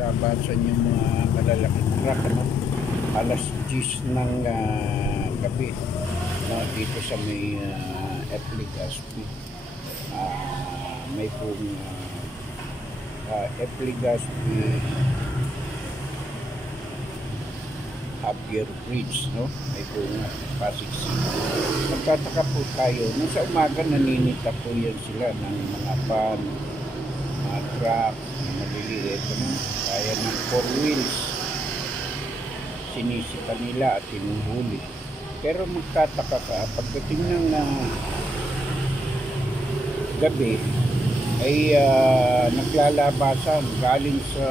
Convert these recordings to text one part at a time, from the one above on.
naglabasan yung mga malalaking truck, ano? Alas 10 ng gabi, no? Dito sa may Epligaspi. May pong Epligaspi Javier Bridge, no? May pong Pasig City. Magtataka po tayo, nung sa umaga naninita po yan sila ng mga van, mga truck, maliliit, no? Kaya ng 4 wheels, sinisita nila at tinuhuli. Pero magtataka ka, pagdating ng gabi, ay naglalabasan galing sa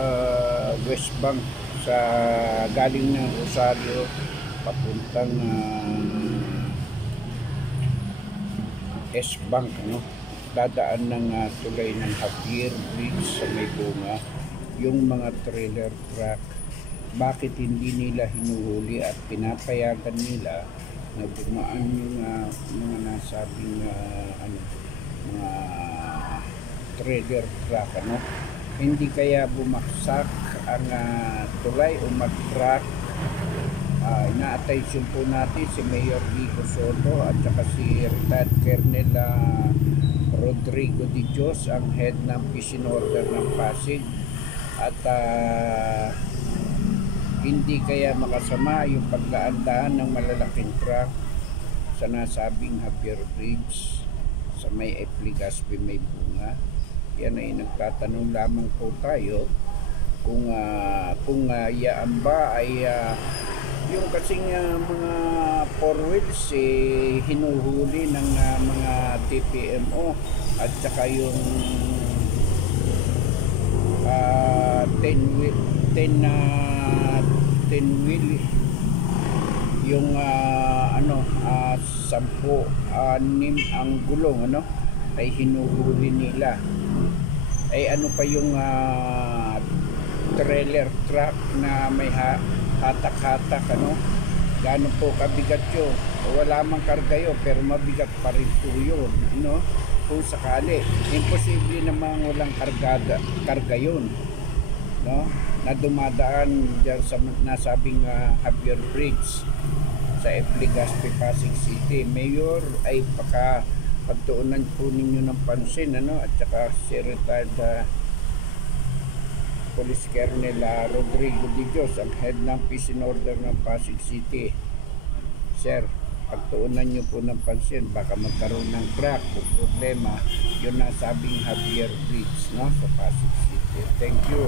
West Bank, sa galing ng Rosario papuntang S-Bank, ano? Dadaan ng tulay ng Javier Bridge sa may bunga yung mga trailer truck. Bakit hindi nila hinuhuli at pinapayagan nila na dumaan yung mga nasabing mga trailer truck, ano? Hindi kaya bumaksak ang tulay o mag-truck? Ina-attention po natin si Mayor Vico Soto at saka si retired Colonel Rodrigo de Dios, ang head ng Peace in Order ng Pasig, at hindi kaya makasama yung pagdaan-daan ng malalaking truck sa nasabing Javier Bridge sa may Epligaspi may bunga. Yan ay nagtatanong lamang po tayo kung yaan ba ay yung kasing mga 4 wheels hinuhuli ng mga TPMO at saka yung 10 wheel yung 10, 6 ang gulong, ano, ay hinuhuli nila. Ay ano pa yung trailer truck na may hatak-hatak, ano? Gaano po kabigat yun? Wala mang karga yun, pero mabigat pa rin po yun, ano? Kung sakali, imposible namang walang karga yun, no? Na dumadaan dyan sa nasabing Javier Bridge sa Epligaspi, Pasig City. Mayor, ay pagtuunan po ninyo ng pansin, ano? At saka si retired Police Colonel Rodrigo de Dios, ang head ng Peace in Order ng Pasig City. Sir, pagtuunan nyo po ng pansin, baka magkaroon ng crack o problema yung nasabing Javier Bridge, no, sa Pasig City. Thank you.